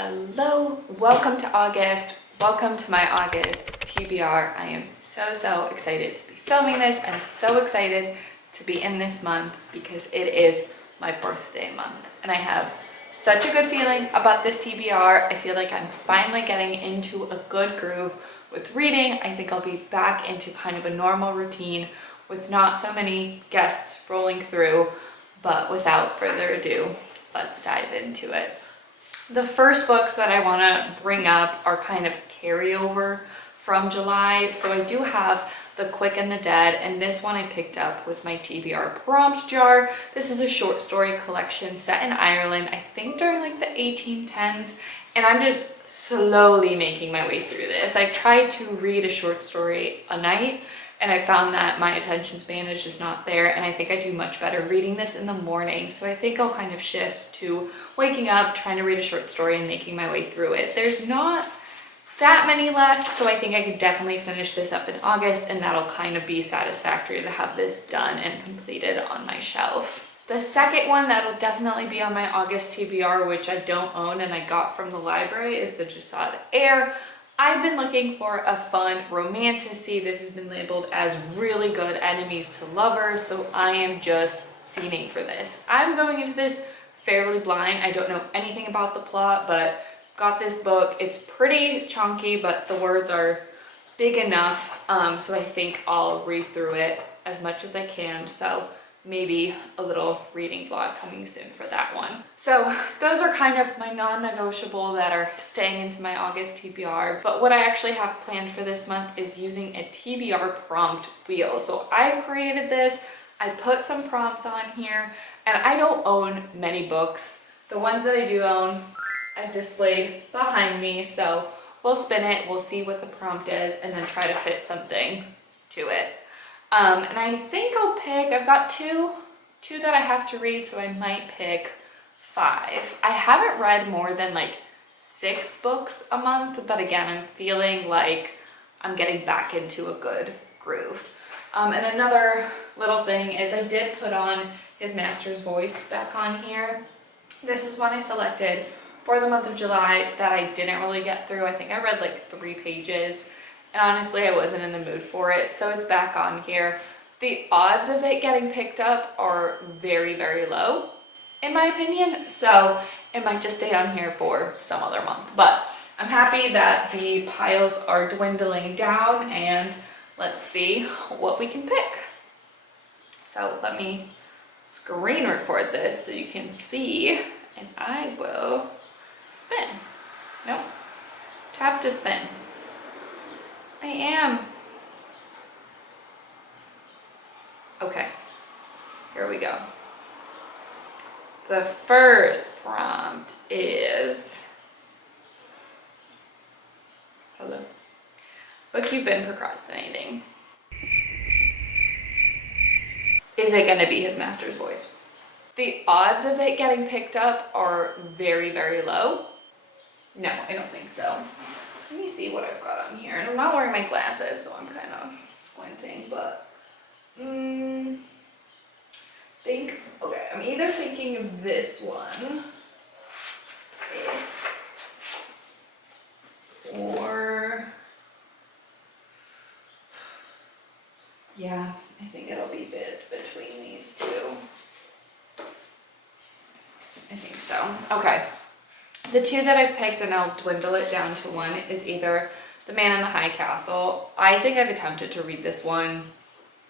Hello, welcome to August. Welcome to my August TBR. I am so excited to be filming this. I'm so excited to be in this month because it is my birthday month and I have such a good feeling about this TBR. I feel like I'm finally getting into a good groove with reading. I think I'll be back into kind of a normal routine with not so many guests rolling through, but without further ado, let's dive into it. The first books that I want to bring up are kind of carryover from July. So I do have The Quick and the Dead, and this one I picked up with my TBR prompt jar. This is a short story collection set in Ireland, I think during like the 1810s, and I'm just slowly making my way through this. I've tried to read a short story a night, and I found that my attention span is just not there, and I think I do much better reading this in the morning. So I think I'll kind of shift to waking up, trying to read a short story and making my way through it. There's not that many left, so I think I could definitely finish this up in August, and that'll kind of be satisfactory to have this done and completed on my shelf. The second one that'll definitely be on my August TBR, which I don't own and I got from the library, is The Jasad Heir. I've been looking for a fun romantasy. This has been labeled as really good enemies to lovers, so I am just fiending for this. I'm going into this fairly blind. I don't know anything about the plot, but got this book. It's pretty chunky, but the words are big enough, so I think I'll read through it as much as I can. So maybe a little reading vlog coming soon for that one. So those are kind of my non-negotiable that are staying into my August TBR. But what I actually have planned for this month is using a TBR prompt wheel. So I've created this, I put some prompts on here, and I don't own many books. The ones that I do own, I've displayed behind me. So we'll spin it, we'll see what the prompt is, and then try to fit something to it. And I think I'll pick, I've got two that I have to read, so I might pick 5. I haven't read more than like 6 books a month, but again, I'm feeling like I'm getting back into a good groove. And another little thing is I did put on his master's voice back on here. This is one I selected for the month of July that I didn't really get through. I think I read like 3 pages. And honestly, I wasn't in the mood for it, so it's back on here. The odds of it getting picked up are very low, in my opinion, so it might just stay on here for some other month. But I'm happy that the piles are dwindling down, and let's see what we can pick. So let me screen record this so you can see, and I will spin. Nope. Tap to spin. I am. Okay, here we go. The first prompt is, hello, book you've been procrastinating. Is it gonna be his master's voice? The odds of it getting picked up are very low. No, I don't think so. Let me see what I've got on here. And I'm not wearing my glasses, so I'm kind of squinting, but okay, I'm either thinking of this one or, yeah, I think it'll be between these two. I think so. Okay. The 2 that I've picked, and I'll dwindle it down to 1, is either The Man in the High Castle. I think I've attempted to read this one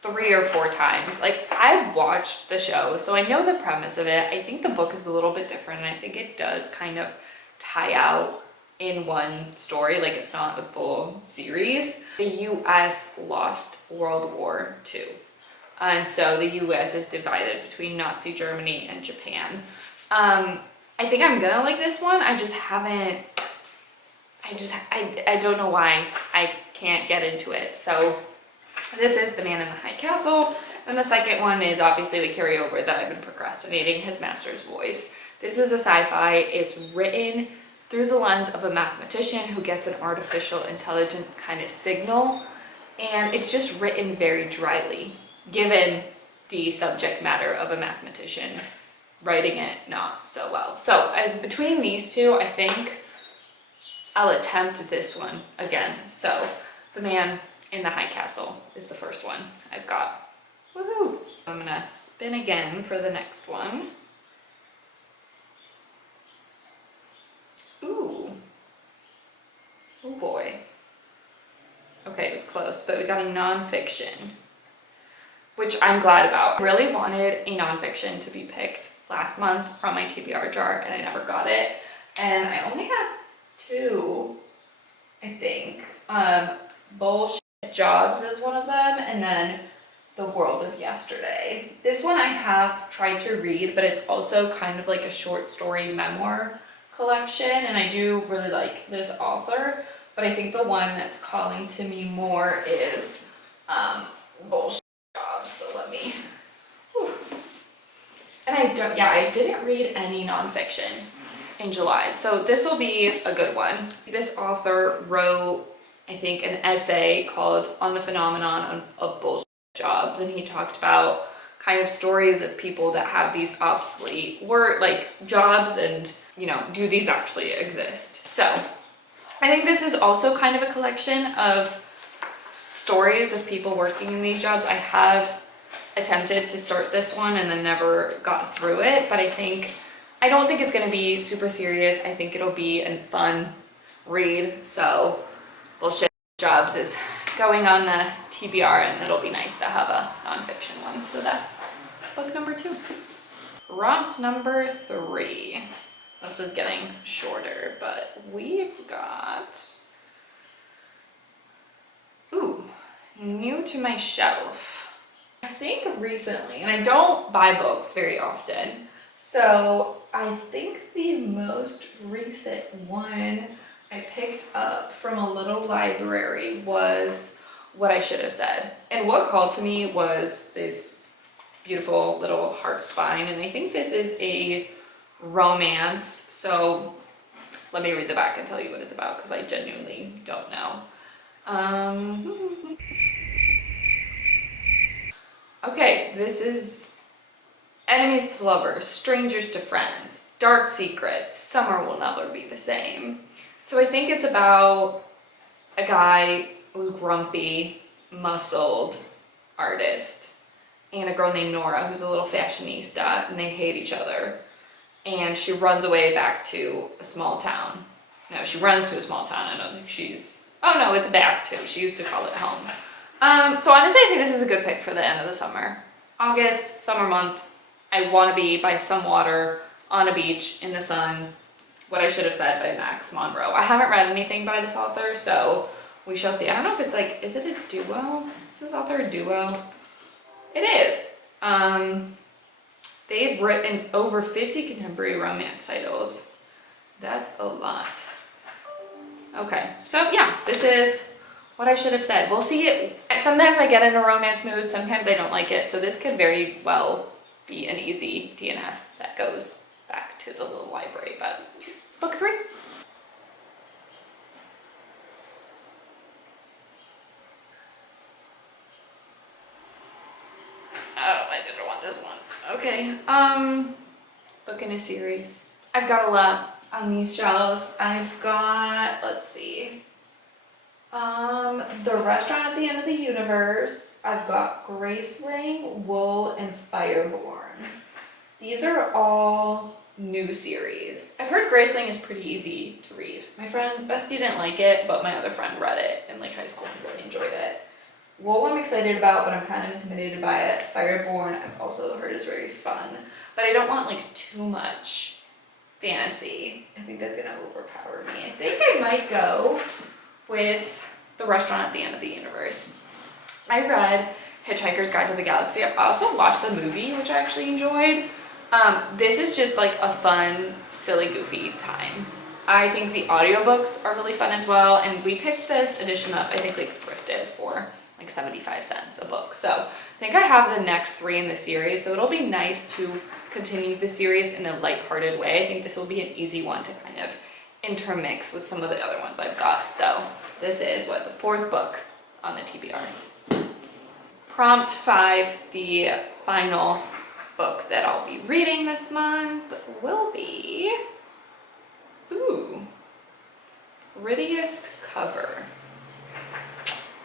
3 or 4 times. Like, I've watched the show, so I know the premise of it. I think the book is a little bit different, and I think it does kind of tie out in one story. Like, it's not a full series. The US lost World War II. And so the US is divided between Nazi Germany and Japan. I think I'm gonna like this one. I just haven't, I don't know why I can't get into it. So this is The Man in the High Castle. And the second one is obviously the carryover that I've been procrastinating, his master's voice. This is a sci-fi. It's written through the lens of a mathematician who gets an artificial intelligence kind of signal. And it's just written very dryly, given the subject matter of a mathematician writing it not so well. So between these two, I think I'll attempt this one again. So The Man in the High Castle is the first one I've got. Woohoo! I'm gonna spin again for the next one. Ooh. Oh boy. Okay, it was close, but we got a nonfiction, which I'm glad about. I really wanted a nonfiction to be picked last month from my TBR jar, and I never got it. And I only have two, I think. Bullshit Jobs is one of them, and then The World of Yesterday. This one I have tried to read, but it's also kind of like a short story memoir collection, and I do really like this author, but I think the one that's calling to me more is Bullshit Jobs. So let me, whew. And I didn't read any nonfiction in July, so this will be a good one. This author wrote, I think, an essay called On the Phenomenon of Bullshit Jobs, and he talked about kind of stories of people that have these obsolete work like jobs, and you know, do these actually exist? So I think this is also kind of a collection of stories of people working in these jobs. I have attempted to start this one and then never got through it, but I don't think it's going to be super serious. I think it'll be a fun read. So Bullshit Jobs is going on the TBR, and it'll be nice to have a nonfiction one. So that's book number 2. Prompt number 3. This is getting shorter, but we've got, ooh, new to my shelf. I think recently, and I don't buy books very often, so I think the most recent one I picked up from a little library was What I Should Have Said. And what called to me was this beautiful little heart spine, and I think this is a romance. So let me read the back and tell you what it's about, because I genuinely don't know. Okay, this is enemies to lovers, strangers to friends, dark secrets, summer will never be the same. So I think it's about a guy who's grumpy, muscled artist, and a girl named Nora who's a little fashionista, and they hate each other. And she runs away back to a small town. No, she runs to a small town. I don't think she's, oh no, it's back to. She used to call it home. So honestly, I think this is a good pick for the end of the summer. August, summer month. I want to be by some water, on a beach, in the sun. What I Should Have Said by Max Monroe. I haven't read anything by this author, so we shall see. I don't know if it's like, is it a duo? Is this author a duo? It is. They've written over 50 contemporary romance titles. That's a lot. Okay, so yeah, this is What I Should Have Said. We'll see. Sometimes I get in a romance mood, sometimes I don't like it, so this could very well be an easy DNF that goes back to the little library, but it's book 3. Oh, I didn't want this one. Okay, book in a series. I've got a lot on these shelves. I've got, let's see, The Restaurant at the End of the Universe. I've got Graceling, Wool, and Fireborn. These are all new series. I've heard Graceling is pretty easy to read. My friend Bestie didn't like it, but my other friend read it in like high school and really enjoyed it. Wool I'm excited about, but I'm kind of intimidated by it. Fireborn I've also heard is very fun, but I don't want like too much fantasy. I think that's gonna overpower me. I think I might go with The Restaurant at the End of the Universe. I read Hitchhiker's Guide to the Galaxy. I also watched the movie, which I actually enjoyed. This is just like a fun, silly, goofy time. I think the audiobooks are really fun as well, and we picked this edition up, I think like thrifted for like 75 cents a book. So I think I have the next 3 in the series, so it'll be nice to continue the series in a lighthearted way. I think this will be an easy one to kind of intermix with some of the other ones I've got. So this is what, the 4th book on the TBR. Prompt 5, the final book that I'll be reading this month will be, ooh, Prettiest cover.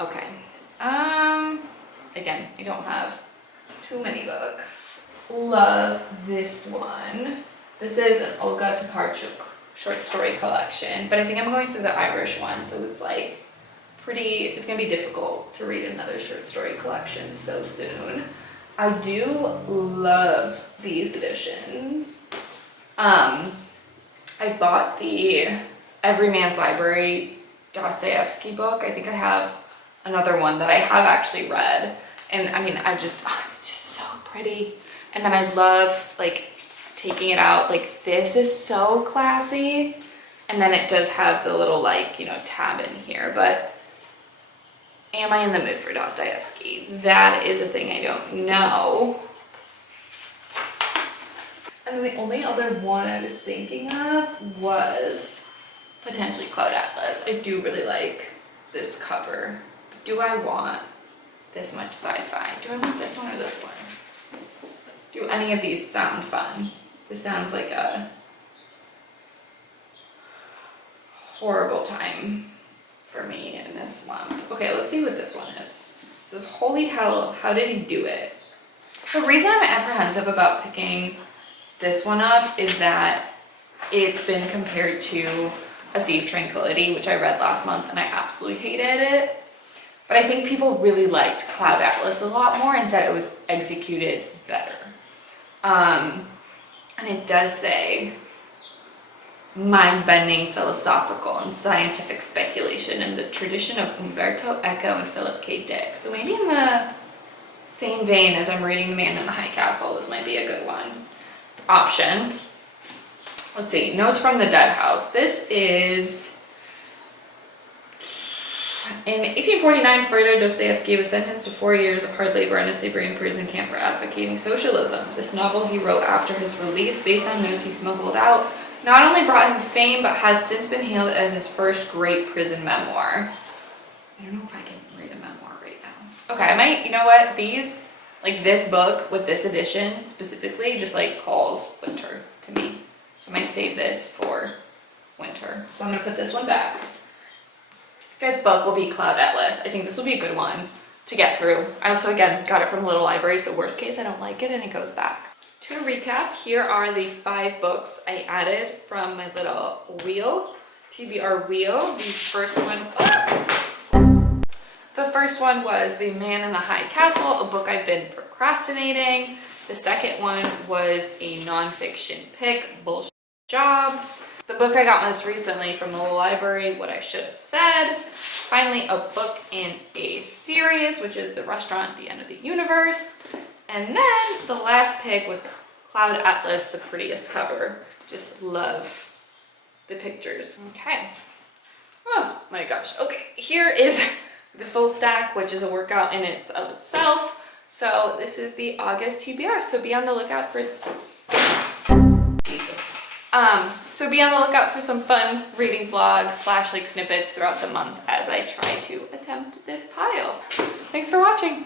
Okay. Again, I don't have too many books. Love this one. This is an Olga Tokarczuk short story collection, but I think I'm going through the Irish one, so it's like it's gonna be difficult to read another short story collection so soon. I do love these editions. I bought the Every Man's Library Dostoevsky book. I think I have another one that I have actually read. And I mean, it's just so pretty. And then I love like taking it out. Like this is so classy. And then it does have the little like, tab in here, but am I in the mood for Dostoevsky? That is a thing I don't know. And then the only other one I was thinking of was potentially Cloud Atlas. I do really like this cover. Do I want this much sci-fi? Do I want this one or this one? Do any of these sound fun? This sounds like a horrible time for me in this slump. Okay, let's see what this one is. It says, holy hell, how did he do it? The reason I'm apprehensive about picking this one up is that it's been compared to A Sea of Tranquility, which I read last month and I absolutely hated it. But I think people really liked Cloud Atlas a lot more and said it was executed better. And it does say mind-bending philosophical and scientific speculation in the tradition of Umberto Eco and Philip K. Dick. So maybe in the same vein as I'm reading The Man in the High Castle, this might be a good one. Option. Let's see, Notes from the Dead House. This is, in 1849, Fyodor Dostoevsky was sentenced to 4 years of hard labor in a Siberian prison camp for advocating socialism. This novel he wrote after his release, based on notes he smuggled out, not only brought him fame, but has since been hailed as his first great prison memoir. I don't know if I can read a memoir right now. Okay, I might, you know what, these, like this book with this edition specifically, just like calls winter to me. So I might save this for winter. So I'm gonna put this one back. Fifth book will be Cloud Atlas. I think this will be a good one to get through. I also, again, got it from a little library, so worst case, I don't like it and it goes back. To recap, here are the 5 books I added from my little wheel, TBR wheel. The first one was The Man in the High Castle, a book I've been procrastinating. The second one was a nonfiction pick, Bullshit Jobs. The book I got most recently from the library, What I Should Have Said. Finally, a book in a series, which is The Restaurant at the End of the Universe. And then the last pick was Cloud Atlas, the prettiest cover. Just love the pictures. Okay. Oh my gosh. Okay, here is the full stack, which is a workout in itself. So this is the August TBR. So be on the lookout for So be on the lookout for some fun reading vlogs / like snippets throughout the month as I try to attempt this pile. Thanks for watching.